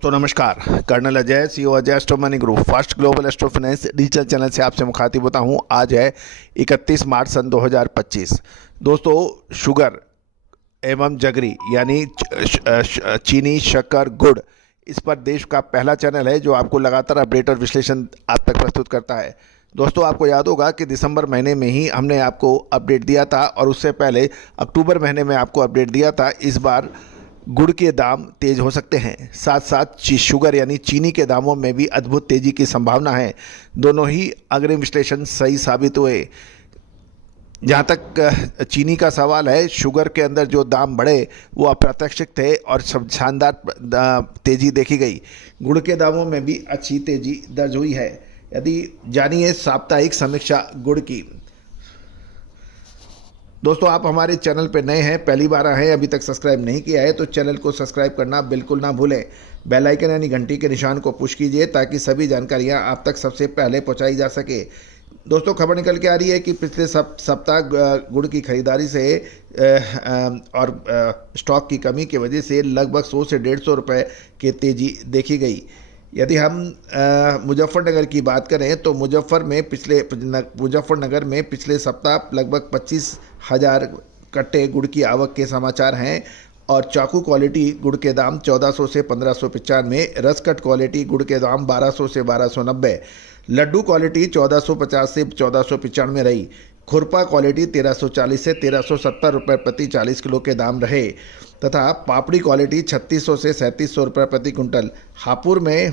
दोस्तों नमस्कार। Colonel Ajay, CEO Ajay astro money group first global astro finance digital channel से आपसे मुखातिब होता हूं। आज है 31 मार्च सन 2025। दोस्तों, शुगर एवं जगरी यानी चीनी, शक्कर, गुड़, इस पर देश का पहला चैनल है जो आपको लगातार अपडेट और विश्लेषण आप तक प्रस्तुत करता है। दोस्तों, आपको याद होगा कि दिसंबर महीने में ही हमने आपको अपडेट दिया था और उससे पहले अक्टूबर महीने में आपको अपडेट दिया था। इस बार गुड़ के दाम तेज हो सकते हैं, साथ साथ शुगर यानी चीनी के दामों में भी अद्भुत तेजी की संभावना है। दोनों ही अग्रिम विश्लेषण सही साबित हुए। जहाँ तक चीनी का सवाल है, शुगर के अंदर जो दाम बढ़े वो अप्रत्याशित थे और सब शानदार तेजी देखी गई। गुड़ के दामों में भी अच्छी तेजी दर्ज हुई है। यदि जानिए साप्ताहिक समीक्षा गुड़ की। दोस्तों, आप हमारे चैनल पर नए हैं, पहली बार आए हैं, अभी तक सब्सक्राइब नहीं किया है तो चैनल को सब्सक्राइब करना बिल्कुल ना भूलें। बेल आइकन यानी घंटी के निशान को पुश कीजिए ताकि सभी जानकारियां आप तक सबसे पहले पहुंचाई जा सके। दोस्तों, खबर निकल के आ रही है कि पिछले सप्ताह गुड़ की खरीदारी से और स्टॉक की कमी की वजह से लगभग 100 से 150 रुपये की तेज़ी देखी गई। यदि हम मुजफ्फरनगर की बात करें तो मुजफ्फरनगर में पिछले सप्ताह लगभग 25,000 कट्टे गुड़ की आवक के समाचार हैं और चाकू क्वालिटी गुड़ के दाम 1400 से 1595, रसकट क्वालिटी गुड़ के दाम 1200 से 1290, लड्डू क्वालिटी 1450 से 1495 रही। खुरपा क्वालिटी 1340 से 1370 रुपये प्रति 40 किलो के दाम रहे तथा पापड़ी क्वालिटी 3600 से 3700 रुपये प्रति कुंटल। हापुड़ में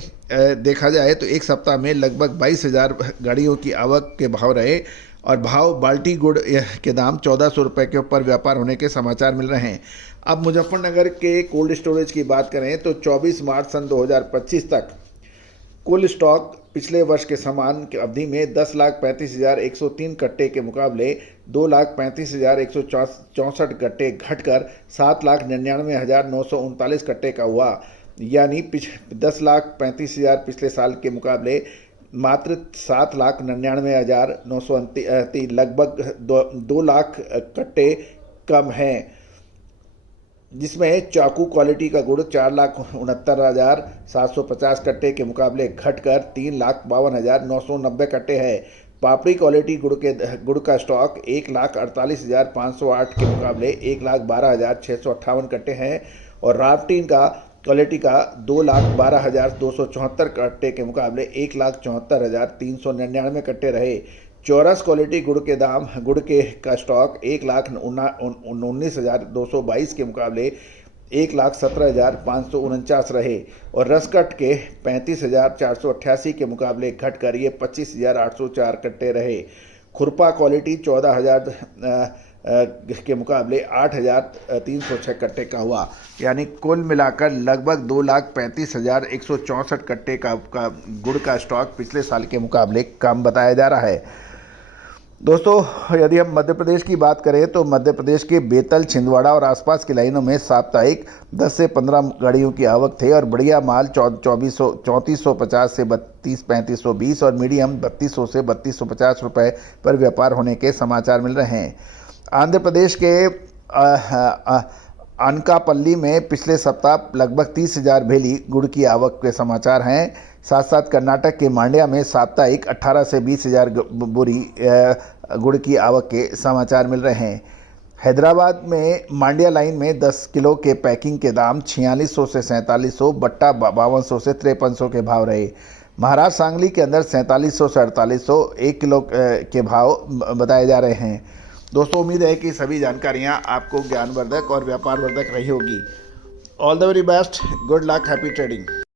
देखा जाए तो एक सप्ताह में लगभग 22,000 गाड़ियों की आवक के भाव रहे और बाल्टी गुड़ के दाम 1400 रुपये के ऊपर व्यापार होने के समाचार मिल रहे हैं। अब मुजफ्फरनगर के कोल्ड स्टोरेज की बात करें तो 24 मार्च सन 2025 तक कुल स्टॉक पिछले वर्ष के समान अवधि में 10,35,103 कट्टे के मुकाबले 2,35,164 कट्टे घटकर 7,99,939 कट्टे का हुआ। यानी 10,35,000 पिछले साल के मुकाबले मात्र 7,99,939, लगभग 2 लाख कट्टे कम हैं, जिसमें चाकू क्वालिटी का गुड़ 4,69,750 कट्टे के मुकाबले घटकर 3,52,990 कट्टे है। पापड़ी क्वालिटी गुड़ का स्टॉक 1,48,508 के मुकाबले 1,12,658 कट्टे हैं और रावटीन का क्वालिटी का 2,12,274 कट्टे के मुकाबले 1,74,399 कट्टे रहे। चौरस क्वालिटी गुड़ का स्टॉक 1,19,222 के मुकाबले 1,17,549 रहे और रसकट के 35,488 के मुकाबले घटकर ये 25,804 कट्टे रहे। खुरपा क्वालिटी 14,000 के मुकाबले 8,306 कट्टे का हुआ। यानी कुल मिलाकर लगभग 2,35,164 कट्टे का गुड़ का स्टॉक पिछले साल के मुकाबले कम बताया जा रहा है। दोस्तों, यदि हम मध्य प्रदेश की बात करें तो मध्य प्रदेश के बेतल, छिंदवाड़ा और आसपास की लाइनों में साप्ताहिक 10 से 15 गाड़ियों की आवक थे और बढ़िया माल 3450 से 3520 और मीडियम 3200 से 3250 रुपये पर व्यापार होने के समाचार मिल रहे हैं। आंध्र प्रदेश के अनकापल्ली में पिछले सप्ताह लगभग 30,000 भेली गुड़ की आवक के समाचार हैं। साथ साथ कर्नाटक के मांड्या में साप्ताहिक 18 से 20,000 बोरी गुड़ की आवक के समाचार मिल रहे हैं। हैदराबाद में मांड्या लाइन में 10 किलो के पैकिंग के दाम 4600 से 4700, बट्टा 5200 से 5300 के भाव रहे। महाराष्ट्र सांगली के अंदर 4700 से 4800 1 किलो के भाव बताए जा रहे हैं। दोस्तों, उम्मीद है कि सभी जानकारियाँ आपको ज्ञानवर्धक और व्यापारवर्धक रही होगी। All the very best, good luck, happy trading.